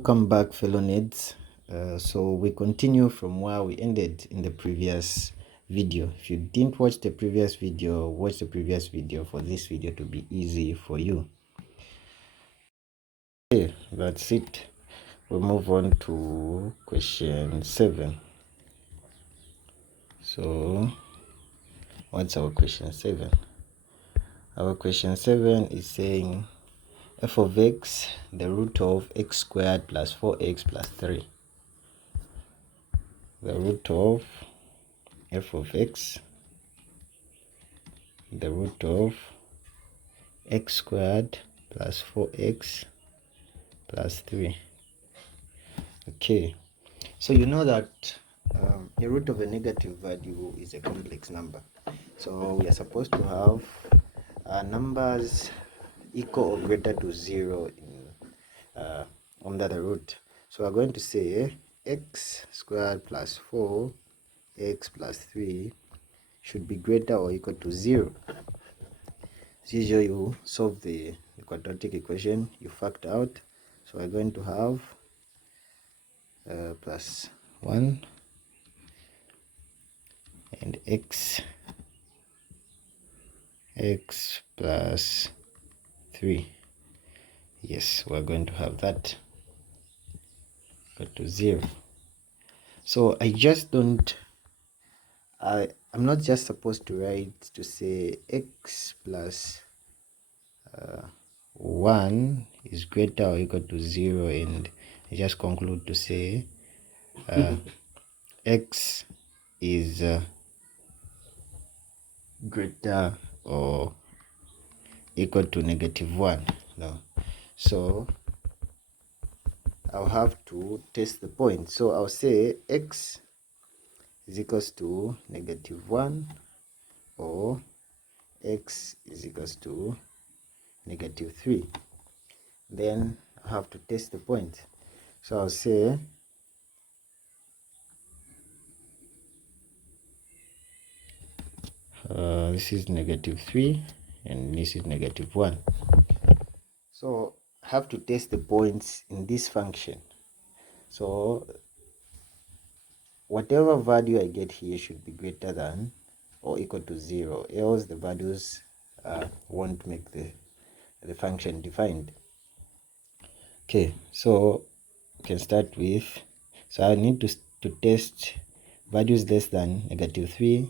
Welcome back, fellow nerds. So we continue from where we ended in the previous video. If you didn't watch the previous video, watch the previous video for this video to be easy for you. Okay, that's it. We'll move on to question 7. So what's our question 7? Our question 7 is saying f of x, the root of x squared plus 4x plus 3. The root of f of x, the root of x squared plus 4x plus 3. Okay, so you know that the root of a negative value is a complex number. So we are supposed to have numbers equal or greater to 0 in, under the root. So we're going to say x squared plus 4x plus 3 should be greater or equal to 0. As usual, you solve the quadratic equation, you factor out. So we're going to have plus 1 and x plus 3. Yes, we're going to have that equal to 0. So I'm not just supposed to write to say x plus 1 is greater or equal to 0, and I just conclude to say x is greater or equal to -1. No, so I'll have to test the point. So I'll say x is equals to -1 or x is equals to -3. Then I have to test the point. So I'll say this is -3 and this is -1. So I have to test the points in this function. So whatever value I get here should be greater than or equal to 0, else the values won't make the function defined. Okay, so we can start with, so I need to test values less than -3,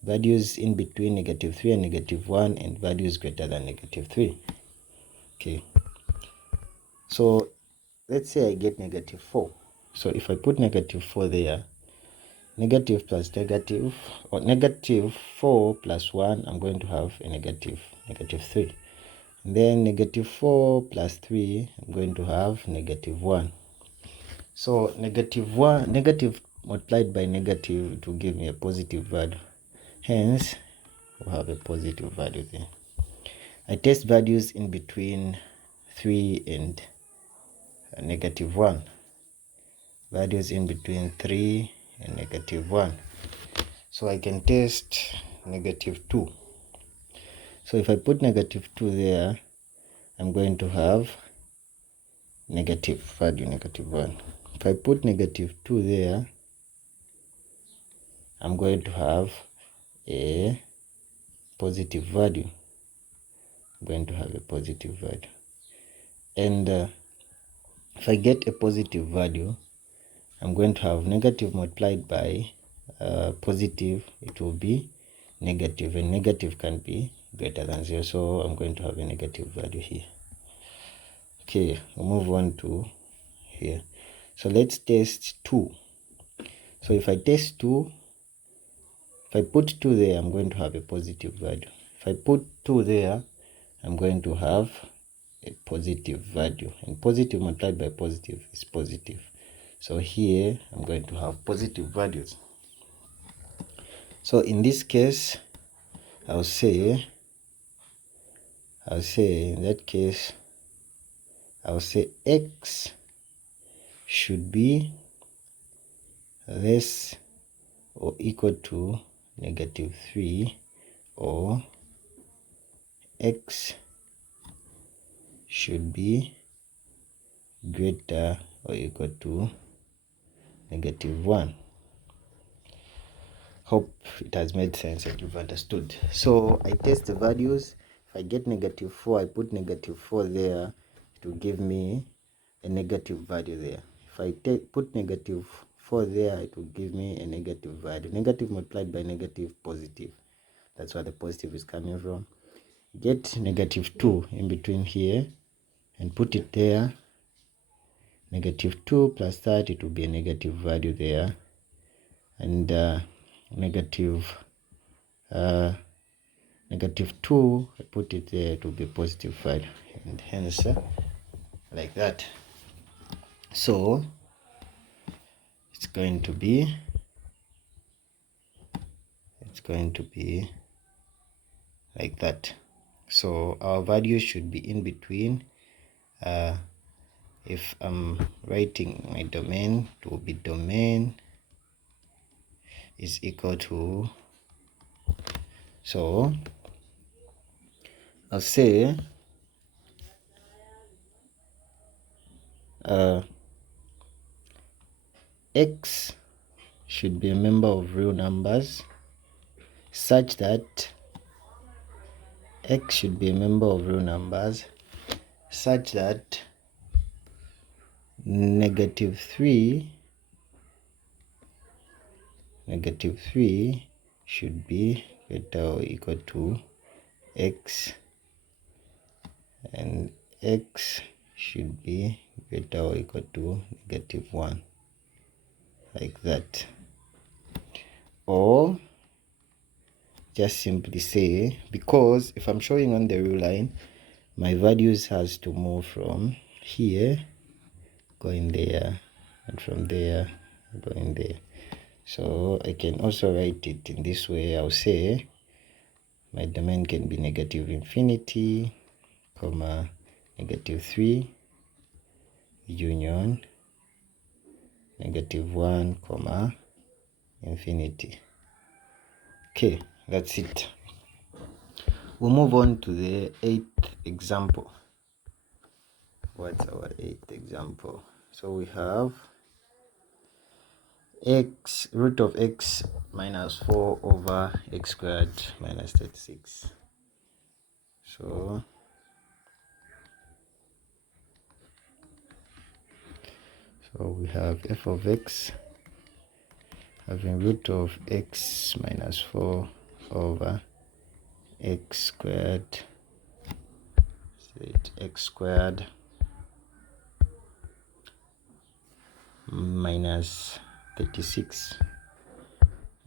values in between -3 and -1, and values greater than -3. Okay, so let's say I get -4. So if I put -4 there, negative plus negative, or -4 plus 1, I'm going to have a -3. And then -4 plus 3, I'm going to have -1. So negative multiplied by negative to give me a positive value. Hence, we'll have a positive value there. I test values in between 3 and -1. Values in between 3 and -1. So I can test -2. So if I put -2 there, I'm going to have negative value, -1. If I put -2 there, I'm going to have a positive value. I'm going to have a positive value. And if I get a positive value, I'm going to have negative multiplied by positive. It will be negative, and negative can be greater than 0. So I'm going to have a negative value here. Okay, we'll move on to here. So let's test 2. So if I test 2, if I put 2 there, I'm going to have a positive value. If I put 2 there, I'm going to have a positive value. And positive multiplied by positive is positive. So here, I'm going to have positive values. So in this case, I'll say in that case, I'll say x should be less or equal to -3, or x should be greater or equal to -1. Hope it has made sense and you've understood. So I test the values. If I get -4, I put -4 there. It will give me a negative value there. If I put -4 there, it will give me a negative value. Negative multiplied by negative, positive. That's where the positive is coming from. Get -2 in between here and put it there. -2 plus that, it will be a negative value there. And -2, I put it there, it will be positive value. And hence, like that. So it's going to be like that. So our value should be in between. If I'm writing my domain, it will be domain is equal to, so I'll say x should be a member of real numbers such that x should be a member of real numbers such that -3 should be greater or equal to x, and x should be greater or equal to -1, like that. Or just simply say, because if I'm showing on the real line, my values has to move from here going there, and from there going there. So I can also write it in this way. I'll say my domain can be -infinity, comma, -3, union, -1, comma, infinity. Okay, that's it. We'll move on to the 8th example. What's our 8th example? So we have x, root of x minus 4 over x squared minus 36. So we have f of x having root of x minus 4 over x squared, x squared minus 36,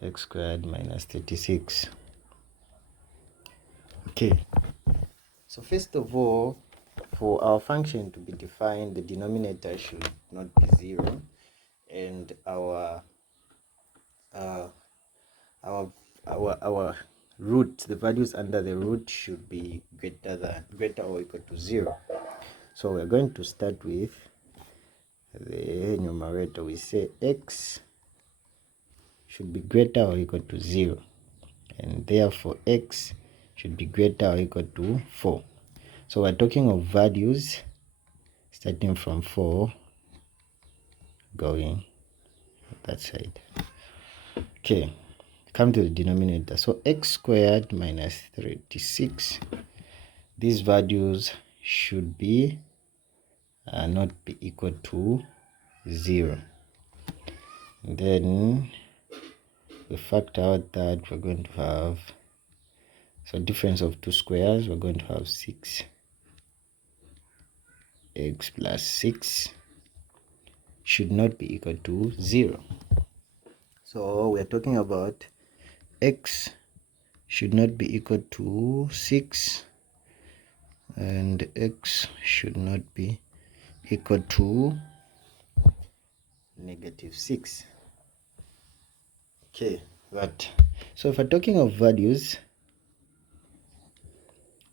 x squared minus 36. Okay, so first of all, for our function to be defined, the denominator should not be 0, and our root, the values under the root, should be greater or equal to 0. So we're going to start with the numerator. We say x should be greater or equal to 0, and therefore x should be greater or equal to 4. So we're talking of values starting from 4 going that side. Okay, come to the denominator. So x squared minus 36, these values should be not be equal to 0. And then we factor out that we're going to have, so difference of two squares, we're going to have 6x plus 6 should not be equal to 0. So we're talking about x should not be equal to 6 and x should not be equal to -6. Okay, but so if we're talking of values,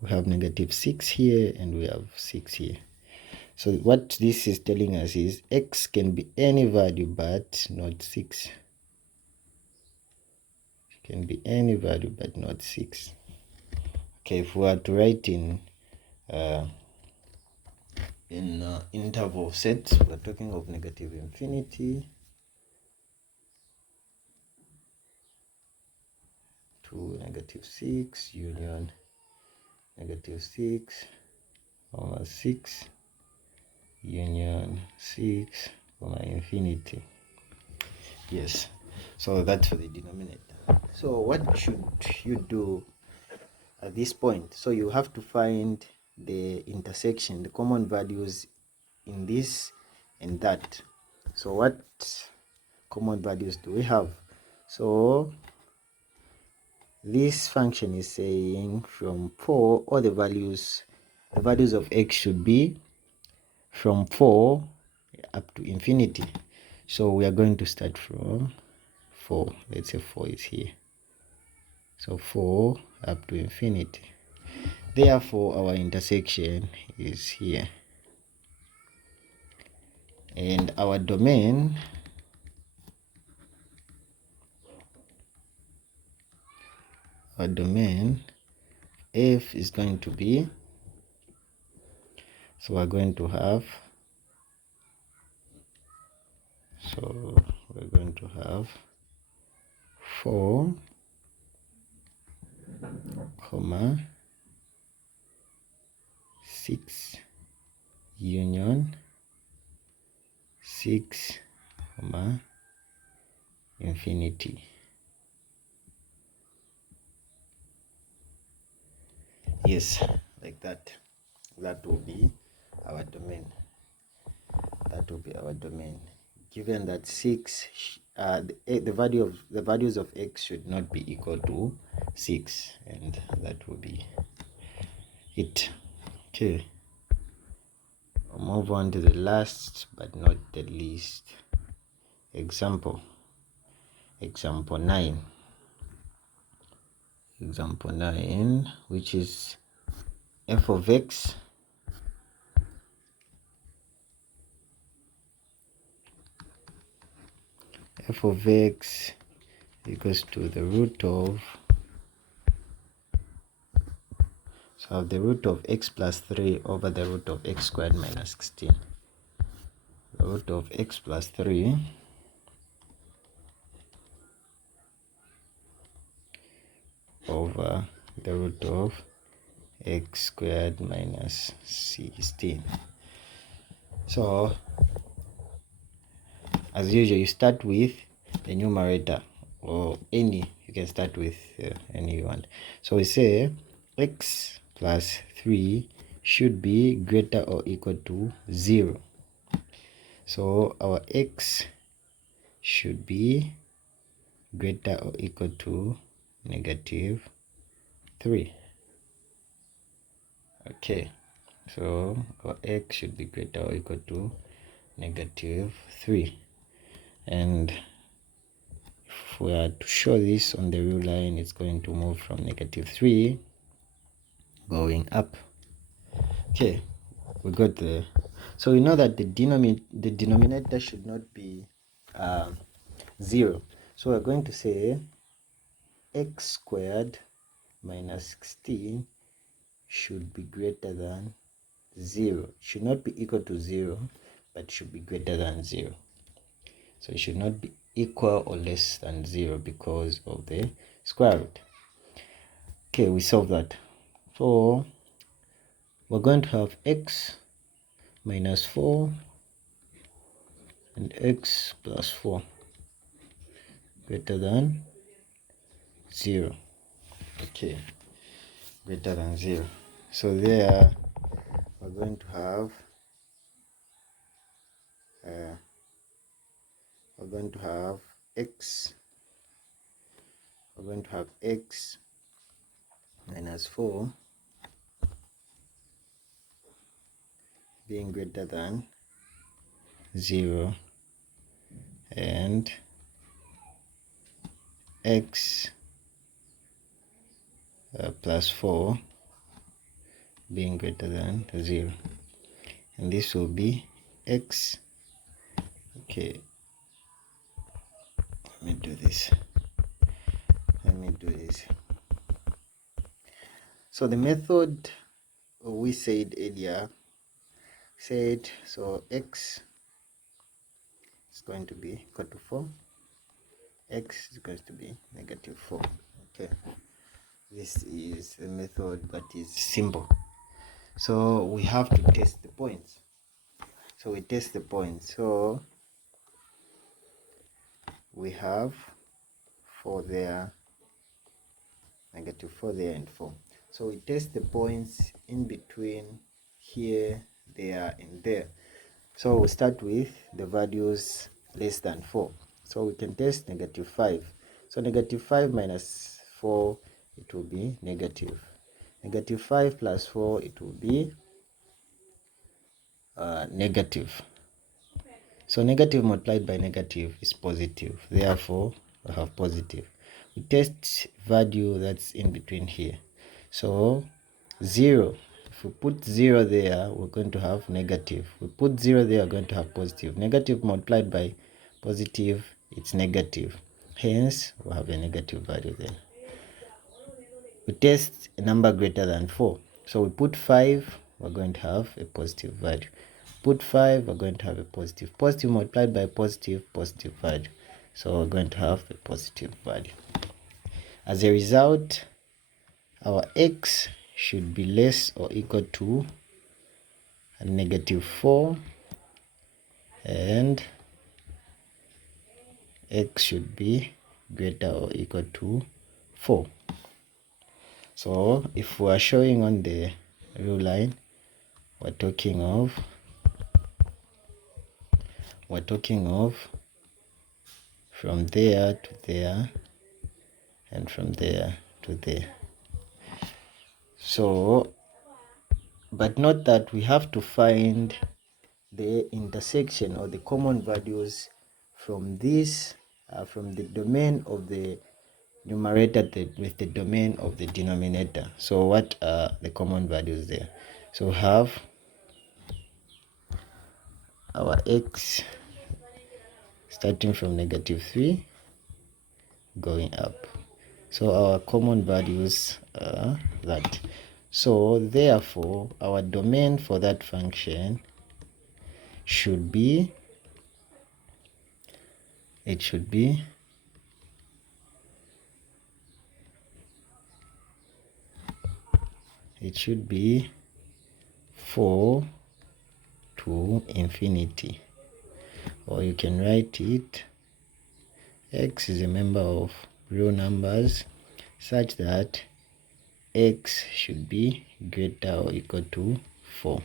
we have -6 here and we have 6 here. So what this is telling us is x can be any value but not 6. It can be any value but not 6. Okay, if we are to write in in interval sets. We're talking of negative infinity to negative 6 union negative 6 over 6 union 6 over infinity. Yes, so that's for the denominator. So what should you do at this point? So you have to find the intersection, the common values in this and that. So what common values do we have? So this function is saying from 4, all the values of x should be from 4 up to infinity. So we are going to start from 4. Let's say 4 is here. So 4 up to infinity. Therefore, our intersection is here. And our domain f is going to be, so we're going to have 4 comma 6 union 6 comma infinity. Yes, like that. That will be our domain. Given that 6 the values of x should not be equal to 6, and that will be it. Okay, we'll move on to the last but not the least example 9, which is f of x equals to the root of, so the root of x plus 3 over the root of x squared minus 16. The root of x plus 3 over the root of x squared minus 16. So as usual, you start with the numerator, or you can start with any you want. So we say x plus 3 should be greater or equal to 0. So our x should be greater or equal to negative 3. Okay, so our x should be greater or equal to negative 3. And if we are to show this on the real line, it's going to move from negative 3 going up. Okay, we got the, so we know that the denominator should not be 0. So we're going to say x squared minus 16 should be greater than 0. Should not be equal to 0, but should be greater than 0. So it should not be equal or less than 0 because of the square root. Okay, we solve that. So we're going to have x minus 4 and x plus 4 greater than 0. Okay, greater than 0. So there we're going to have x minus 4 being greater than 0, and x plus 4 being greater than 0, and this will be x. Okay, let me do this. So the method we said earlier said, so x is going to be equal to 4, x is going to be negative 4. Okay, this is a method that is simple. So we have to test the points. So we test the points. So we have 4 there, negative 4 there, and 4. So we test the points in between here, there, and there. So we start with the values less than 4. So we can test negative 5. So negative 5 minus 4, it will be negative. Negative 5 plus 4, it will be negative. So negative multiplied by negative is positive. Therefore, we have positive. We test value that's in between here. So 0. If we put 0 there, we're going to have negative. We put 0 there, we're going to have positive. Negative multiplied by positive, it's negative. Hence, we have a negative value there. We test a number greater than 4. So we put 5, we're going to have a positive value. Put 5, we're going to have a positive. Positive multiplied by positive, positive value. So we're going to have a positive value. As a result, our x should be less or equal to negative 4, and x should be greater or equal to 4. So if we are showing on the real line, we're talking of from there to there and from there to there. So, but note that we have to find the intersection or the common values from this, from the domain of the numerator with the domain of the denominator. So what are the common values there? So we have our x starting from negative 3 going up. So our common values are that. So therefore our domain for that function should be, it should be 4 to infinity, or you can write it, x is a member of real numbers such that x should be greater or equal to 4.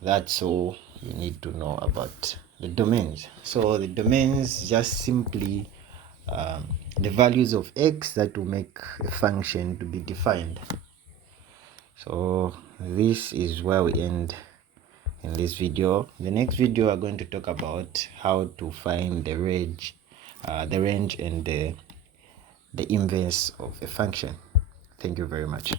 That's all you need to know about the domains. So the domains just simply the values of x that will make a function to be defined. So this is where we end in this video. The next video we're going to talk about how to find the range and the inverse of a function. Thank you very much.